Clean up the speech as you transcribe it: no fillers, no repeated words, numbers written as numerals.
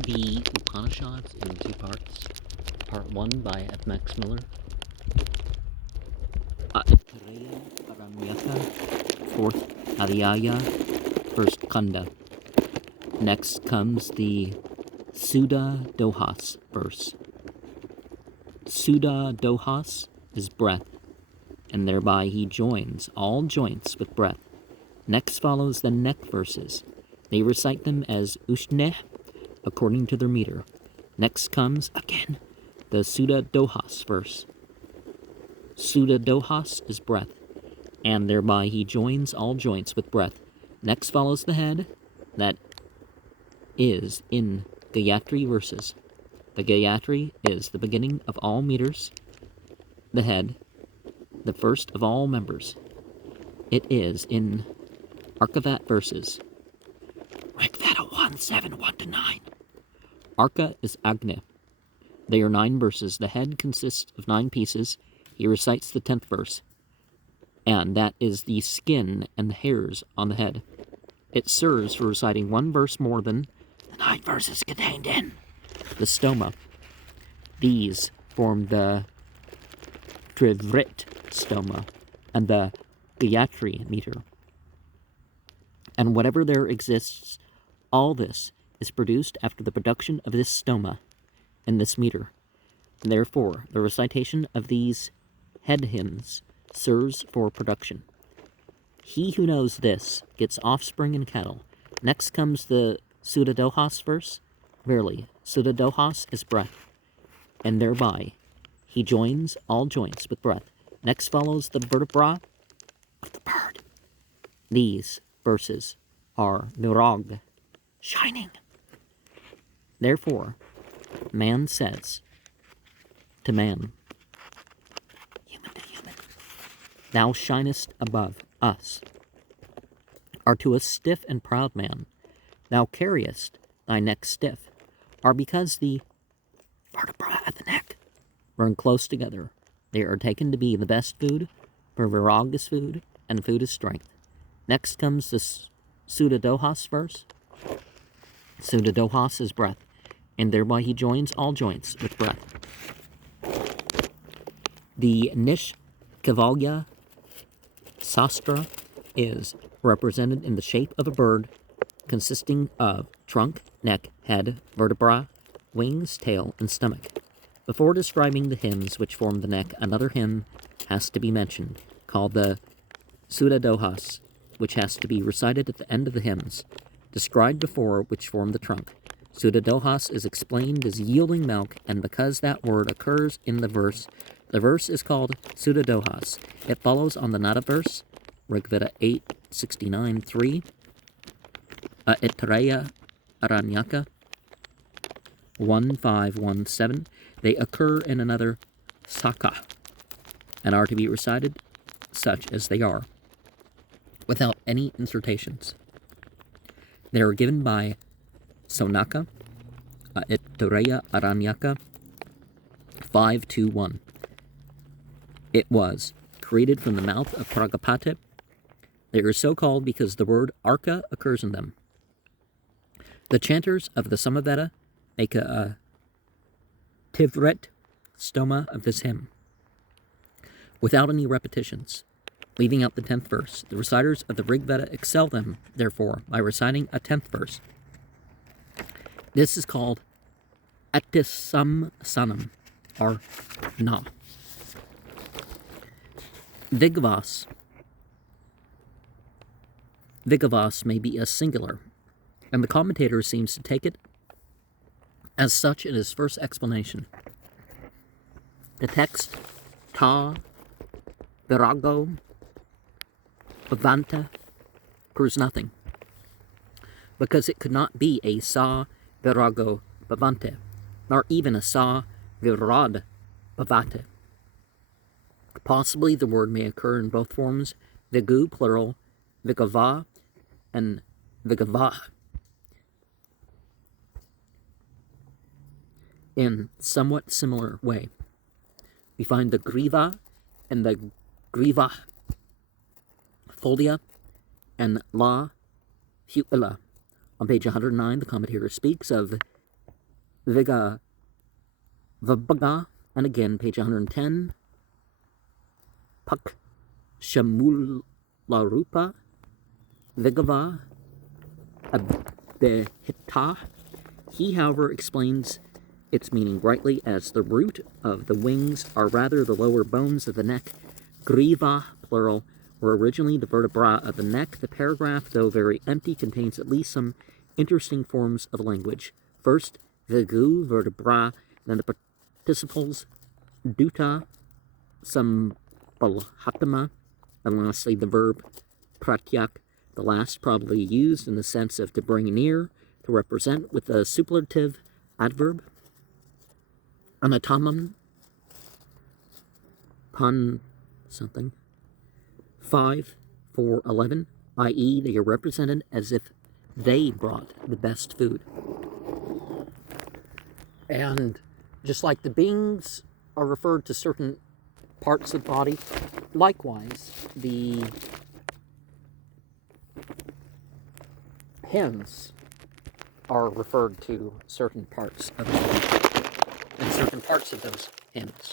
the Upanishads in two parts. Part 1 by F. Max Muller. Aitareya Aranyaka 4th Adhyaya 1st Kanda. Next comes the Sudha Dohas verse. Sudha Dohas is breath, and thereby he joins all joints with breath. Next follows the neck verses. They recite them as Ushneh, according to their meter. Next comes, again, the Sudha Dohas verse. Sudha Dohas is breath, and thereby he joins all joints with breath. Next follows the head, that is in Gayatri verses. The Gayatri is the beginning of all meters. The head, the first of all members. It is in Arkavat verses. Rigveda 1.7.1-9. Arka is Agni. They are 9 verses. The head consists of 9 pieces. He recites the 10th verse, and that is the skin and the hairs on the head. It serves for reciting 1 verse more than the 9 verses contained in the stoma. These form the Trivrit stoma and the Gayatri meter. And whatever there exists, all this is produced after the production of this stoma in this meter. And therefore, the recitation of these head hymns serves for production. He who knows this gets offspring and cattle. Next comes the Sudha Dohas verse. Verily, Sudha Dohas is breath, and thereby he joins all joints with breath. Next follows the vertebra of the bird. These verses are Nurag, shining. Therefore, man says to man, human to human, thou shinest above us. Are to a stiff and proud man, thou carriest thy neck stiff, are because the vertebra at the neck run close together. They are taken to be the best food, for virag is food, and food is strength. Next comes the Sudha Dohas verse. Sudha Dohas is breath, and thereby he joins all joints with breath. The Nishkavalya Sastra is represented in the shape of a bird, consisting of trunk, neck, head, vertebra, wings, tail, and stomach. Before describing the hymns which form the neck, another hymn has to be mentioned, called the Sudha Dohas, which has to be recited at the end of the hymns, described before, which form the trunk. Sudha Dohas is explained as yielding milk, and because that word occurs in the verse is called Sudha Dohas. It follows on the Nada verse, Rigveda 8.69.3, Aitareya Aranyaka 1.5.1.7. They occur in another Saka, and are to be recited such as they are, without any insertations. They are given by Sonaka, Aitareya Aranyaka 5.2.1. It was created from the mouth of Pragapati. They are so called because the word Arka occurs in them. The chanters of the Samaveda make a Tivret stoma of this hymn, without any repetitions, leaving out the 10th verse. The reciters of the Rigveda excel them, therefore, by reciting a 10th verse. This is called Atisam Sanam, or Na. Vigavas may be a singular, and the commentator seems to take it as such in his first explanation. The text, Ta, Virago, Bhavanta, proves nothing, because it could not be a Sa, Virago, Bhavante, nor even a Sa, Virad, Bhavate. Possibly the word may occur in both forms, Vigu, plural, Vigava, and Vigavah, in somewhat similar way. We find the Griva and the Griva Folia and La Fu'ila. On page 109, the commentator speaks of Viga Vabaga, and again, page 110. Pak Shamularupa Vigava Abehita. He, however, explains its meaning rightly as the root of the wings are rather the lower bones of the neck. Griva, plural, were originally the vertebra of the neck. The paragraph, though very empty, contains at least some interesting forms of language. First, vigu, vertebra, then the participles duta, sambalhatama, and lastly the verb pratyak, the last probably used in the sense of to bring near, to represent with a superlative adverb. Anatomum, pun something. 5, 4, 11, i.e. they are represented as if they brought the best food. And just like the beings are referred to certain parts of the body, likewise the hens are referred to certain parts of the body, and certain parts of those hens